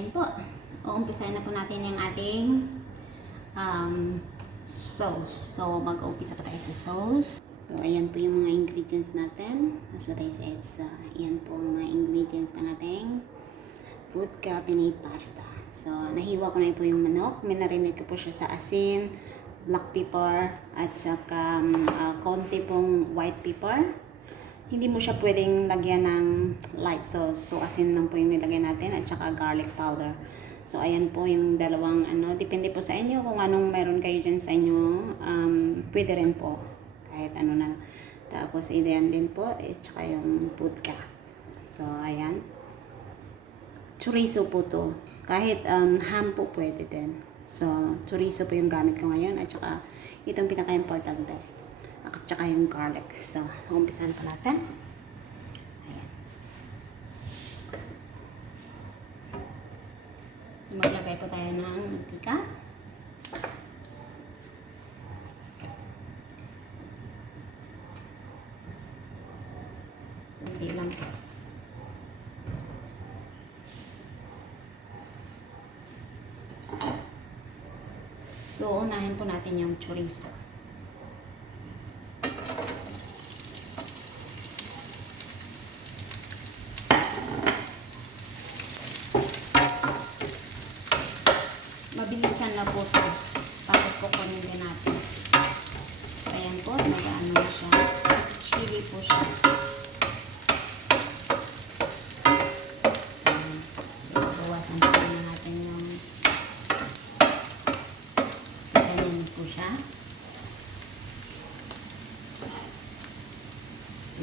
ayan po. Uumpisahan na po natin yung ating sauce. So, mag-uumpisa pa tayo sa sauce. So, ayan po yung mga ingredients natin. As what I said, ayan po ang mga ingredients ng ating food cabinet pasta. So, nahiwa ko na po yung manok. Minarinate ko po siya sa asin, black pepper, at saka konti pong white pepper. Hindi mo siya pwedeng lagyan ng light sauce. So, asin lang po yung nilagay natin at saka garlic powder. So, ayan po yung dalawang depende po sa inyo kung anong meron kayo dyan sa inyo. Pwede rin po. Kahit ano na. Tapos, idean din po. At saka yung putka. So, ayan. Chorizo po to. Kahit ham po pwede din. So, chorizo po yung gamit ko ngayon. At saka, itong pinaka-importante. At saka yung garlic. So, umpisahan pa natin. Ayan. So, maglagay po tayo ng mantika. Hindi lang po. So, unahin po natin yung chorizo. Mabilisan na po ito. Tapos po kunin din natin. So, ayan po. Nag-ano na siya. Kasi chili po siya. So, bawasan po na natin yung ganyan po siya.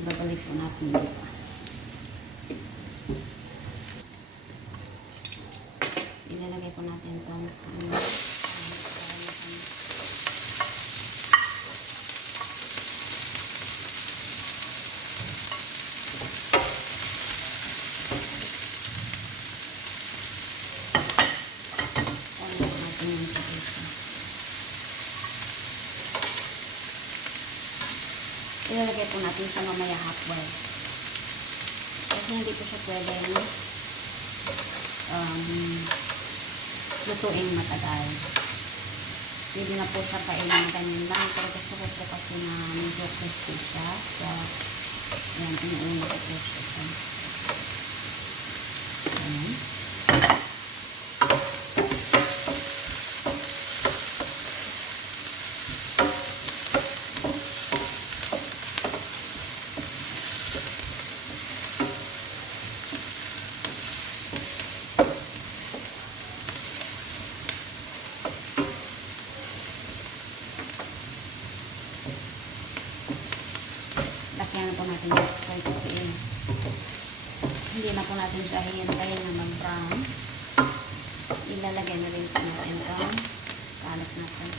Ibabalik po natin dito. Ilalagay po natin itong ilalagay po natin sa mamaya halfway. Kasi hindi po siya pwedeng lutuin matagal. Pwede na po sa kainin ganyan lang. Pero gusto ko po kasi na medyo crispy siya. So, ayan, inuuna ko po siya. Ayan. Lakyan na po natin yung soy kasi hindi na po natin siya hihintayin na mag-brown. Ilalagay na rin po natin itong kalat natin.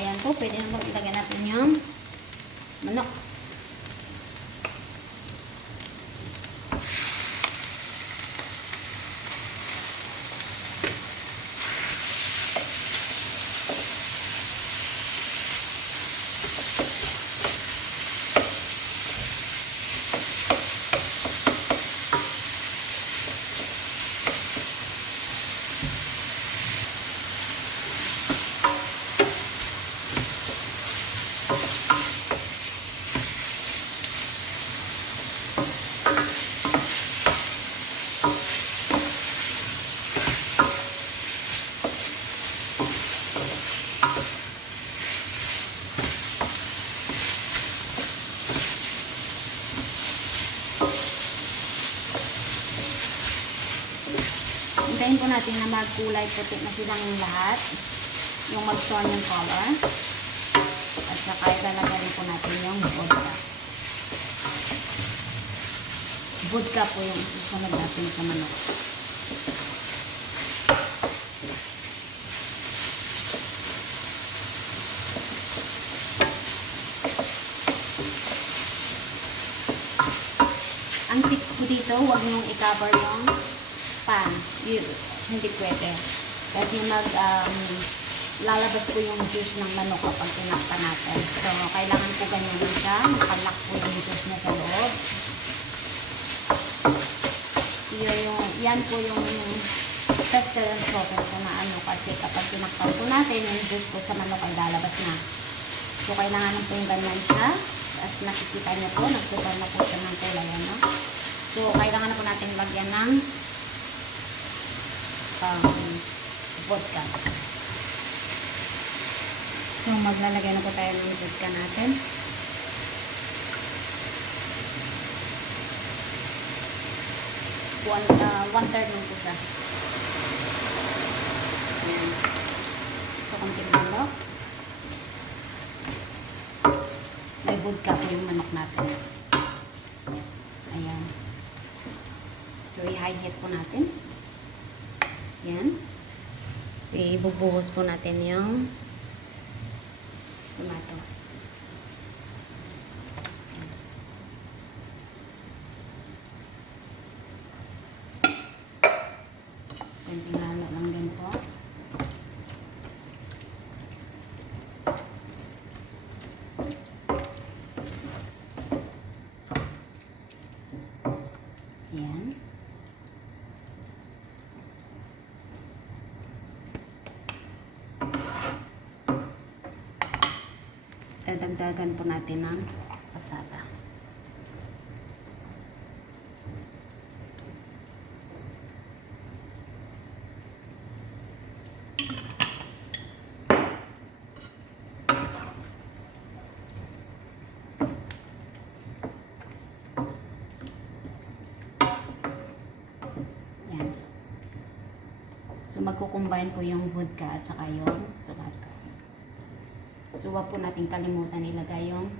Ayan po, pwede naman ilagay natin yung manok. Hintayin po natin na magkulay puti na silang lahat. Yung mag-turn yung color. At saka ilalagay rin po natin yung vodka. Vodka po yung isusunod natin sa manok. dito, huwag niyong i-cover yung pan. Hindi pwede. Kasi lalabas po yung juice ng manok kapag tinakpan natin. So, kailangan po ganyan lang siya. Nakalock po yung juice niya sa loob. Yan po yung pestle and chocolate ko na ano. Kasi kapag tinakpan po natin, yung juice po sa manok ay lalabas na. So, kailangan po yung ganyan siya. As nakikita niyo po, nagtutor na po siya ng kulay. Ano? So, kailangan na po natin lagyan ng vodka. So, maglalagay na po tayo ng vodka natin. One-third lang po siya. Ayan. So, konting manok. May vodka po yung manok natin. Ayan. So, i-high heat po natin. Ayan. So, ibubuhos po natin yung tomato. Kunting lalo lang din po. Ayan. Dadagdagan po natin ng pasata. Yan. So magkukombine po yung vodka at saka yung tomato. So, huwag po natin kalimutan ilagay yung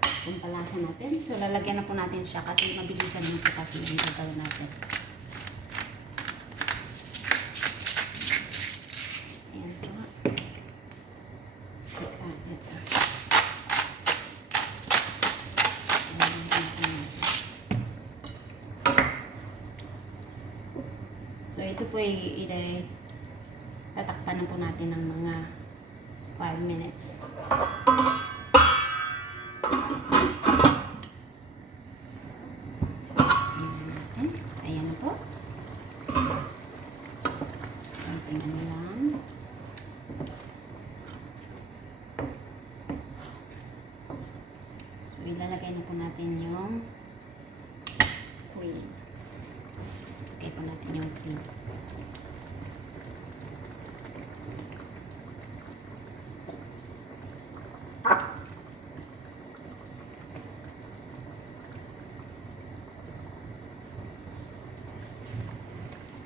pampalasa natin. So, lalagyan na po natin siya kasi mabilisan lang po kasi yung gagawin natin. Ayan po. Saka, ito. So, ito po tatakpan na po natin ng mga 5 minutes. Ayan na po. Konting ano lang. So, ilalagay na po natin yung cream. Ilagay po natin yung cream.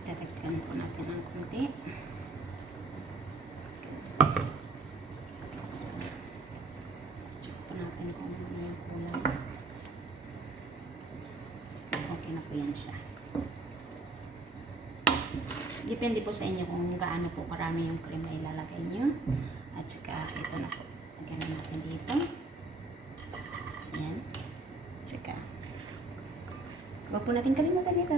Dadagdagan po natin ng konti. So, check po natin kung ano yung kulay. Okay na po yan siya. Depende po sa inyo kung gaano po karami yung cream na ilalagay nyo. At saka ito na po. Lagyan na natin dito. Ayan. Saka huwag po natin kalimutan ito.